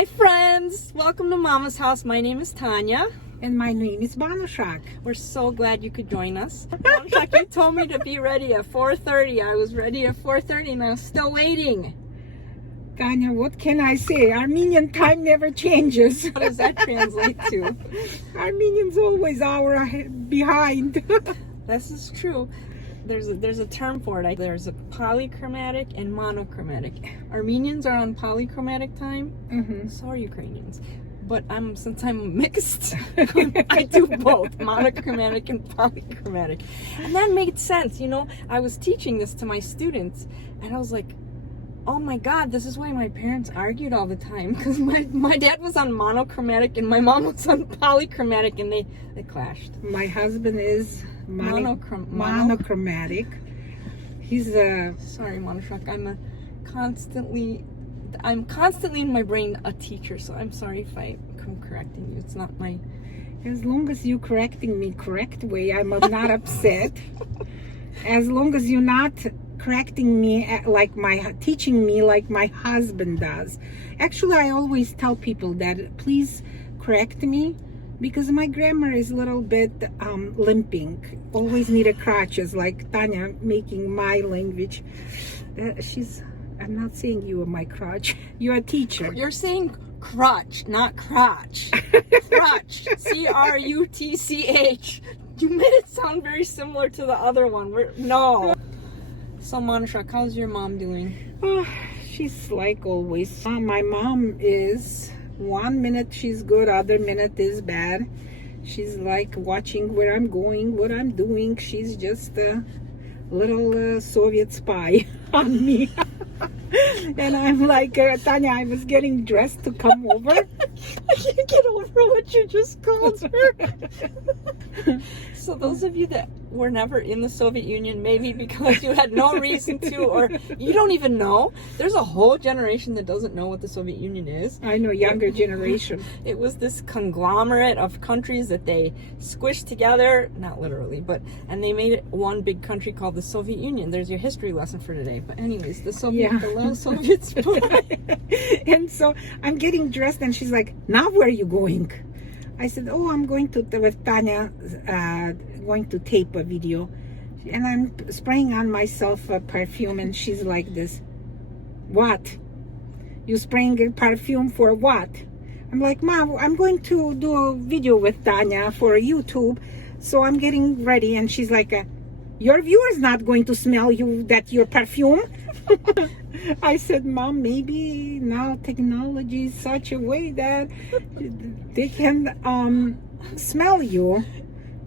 Hi friends! Welcome to Mama's House. My name is Tanya. And my name is Manuchak. We're so glad you could join us. Manuchak, you told me to be ready at 4:30. I was ready at 4:30 and I was still waiting. Tanya, what can I say? Armenian time never changes. What does that translate to? Armenians always hour behind. This is true. There's a term for it. There's a polychromatic and monochromatic. Armenians are on polychromatic time. Mm-hmm. So are Ukrainians. But since I'm mixed, I do both, monochromatic and polychromatic. And that made sense. You know, I was teaching this to my students and I was like, oh my God, this is why my parents argued all the time, because my dad was on monochromatic and my mom was on polychromatic, and they clashed. My husband is monochromatic. He's sorry, Manuchak, I'm constantly in my brain a teacher, so I'm sorry if I'm correcting you. It's not my... As long as you correcting me correct way, I'm not upset. As long as you're not correcting me teaching me like my husband does. Actually, I always tell people that please correct me, because my grammar is a little bit limping. Always need a crutches, like Tanya making my language. I'm not saying you are my crutch. You're a teacher. You're saying crutch, not crotch. Crutch. C-R-U-T-C-H. You made it sound very similar to the other one. No. So, Manuchak, how's your mom doing? Oh, she's like always. My mom is, 1 minute she's good, other minute is bad. She's like watching where I'm going, what I'm doing. She's just a little Soviet spy on me. And I'm like, Tanya, I was getting dressed to come over. I can't get over what you just called her. So those of you that were never in the Soviet Union, maybe because you had no reason to, or you don't even know, there's a whole generation that doesn't know what the Soviet Union is. I know, younger generation. It was this conglomerate of countries that they squished together, not literally, and they made it one big country called the Soviet Union. There's your history lesson for today. But anyways, the little Soviet spy. And so I'm getting dressed and she's like, now where are you going? I said, oh, I'm going with Tanya, going to tape a video. And I'm spraying on myself a perfume, and she's like this, what? You spraying a perfume for what? I'm like, Mom, I'm going to do a video with Tanya for YouTube, so I'm getting ready. And she's like, your viewer's not going to smell your perfume. I said, Mom, maybe now technology is such a way that they can smell you.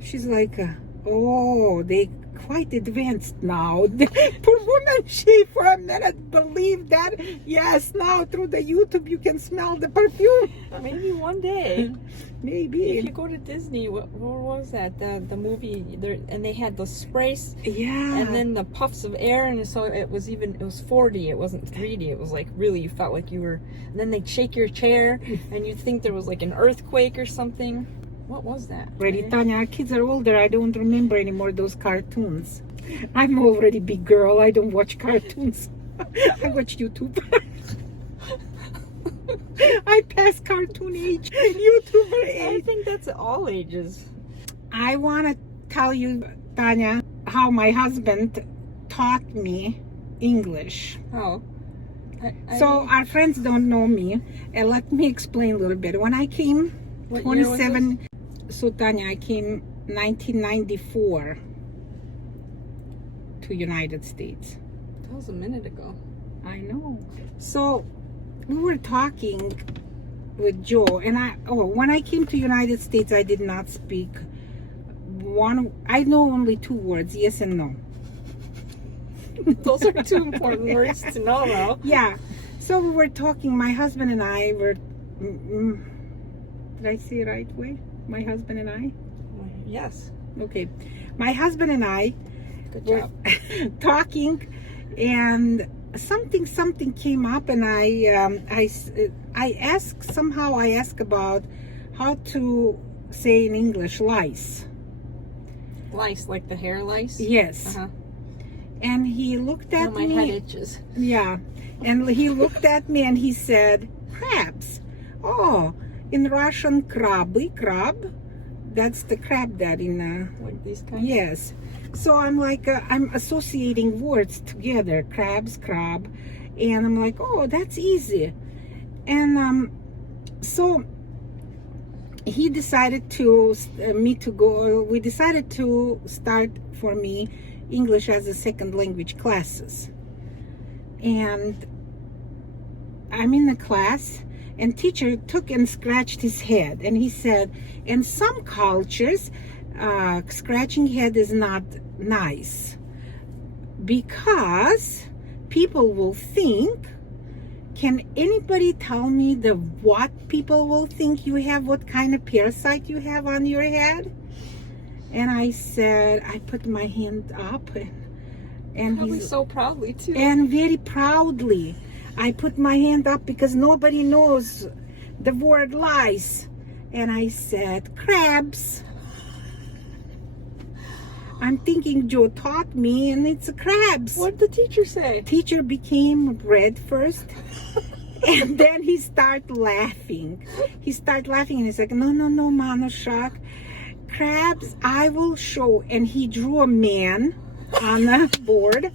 She's like, oh, they quite advanced now. For women, she for a minute believed that, yes, now through the YouTube you can smell the perfume. Maybe one day. Maybe. If you go to Disney, what was that? The movie, and they had the sprays. Yeah. And then the puffs of air, and so it was 4D. It wasn't 3D. It was like really, you felt like you were. And then they'd shake your chair, and you'd think there was like an earthquake or something. What was that? Ready, Tanya, our kids are older. I don't remember anymore those cartoons. I'm already big girl. I don't watch cartoons. I watch YouTube. I pass cartoon age, YouTuber age. I think that's all ages. I want to tell you, Tanya, how my husband taught me English. Oh. So our friends don't know me. And let me explain a little bit. When I came, 27, so Tanya, I came 1994 to United States. That was a minute ago. I know. So we were talking with Joe, and when I came to United States, I did not speak I know only 2 words, yes and no. Those are 2 important words to know, though. Yeah. So we were talking, my husband and I were, did I say it right way? My husband and I? Yes. Okay. My husband and I Good were job. talking, and something came up, and I asked about how to say in English lice. Lice, like the hair lice? Yes. Uh-huh. And he looked at me. My head itches. Yeah. And he looked at me and he said, crabs. oh, in Russian, crab, that's the crab that in, Like these kinds? yes. So I'm like, I'm associating words together, crabs, crab, and I'm like, oh, that's easy. And so he decided to, we decided to start for me English as a second language classes. And I'm in the class, and teacher took and scratched his head, and he said, in some cultures, scratching head is not nice because people will think. Can anybody tell me what people will think you have, what kind of parasite you have on your head? And I said, I put my hand up, and Probably he's so proudly too. and very proudly I put my hand up because nobody knows the word lice. And I said, crabs. I'm thinking Joe taught me, and it's crabs. What did the teacher say? Teacher became red first, and then he started laughing. And he's like, no, Manuchak, crabs, I will show. And he drew a man on the board,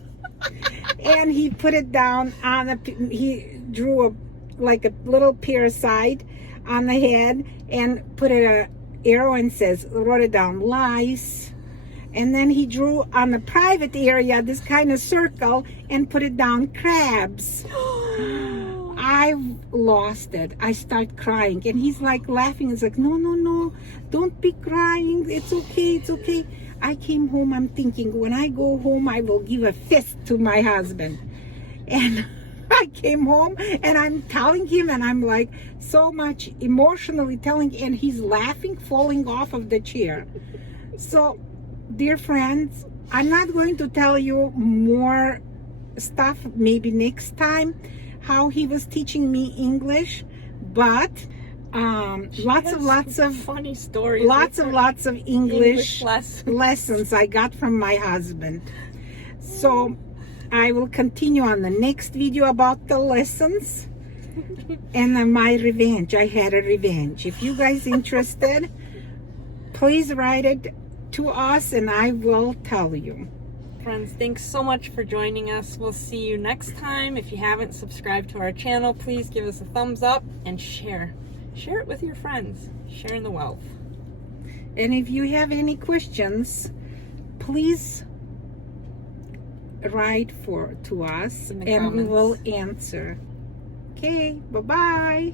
and he put it down on he drew like a little parasite on the head, and put it an arrow and wrote it down, lice. And then he drew on the private area this kind of circle and put it down, crabs. I lost it. I start crying, and he's like laughing. He's like, no, don't be crying. It's okay. I came home, I'm thinking, when I go home, I will give a fist to my husband. And I came home, and I'm telling him, and I'm like so much emotionally telling, and he's laughing, falling off of the chair. So, dear friends, I'm not going to tell you more stuff, maybe next time, how he was teaching me English, but lots of funny stories. lots of English lessons I got from my husband. So I will continue on the next video about the lessons and my revenge. I had a revenge. If you guys interested, please write it to us and I will tell you. Friends, thanks so much for joining us. We'll see you next time. If you haven't subscribed to our channel, please give us a thumbs up and share it with your friends. Sharing the wealth. And if you have any questions, please write to us and we will answer. Okay, bye-bye.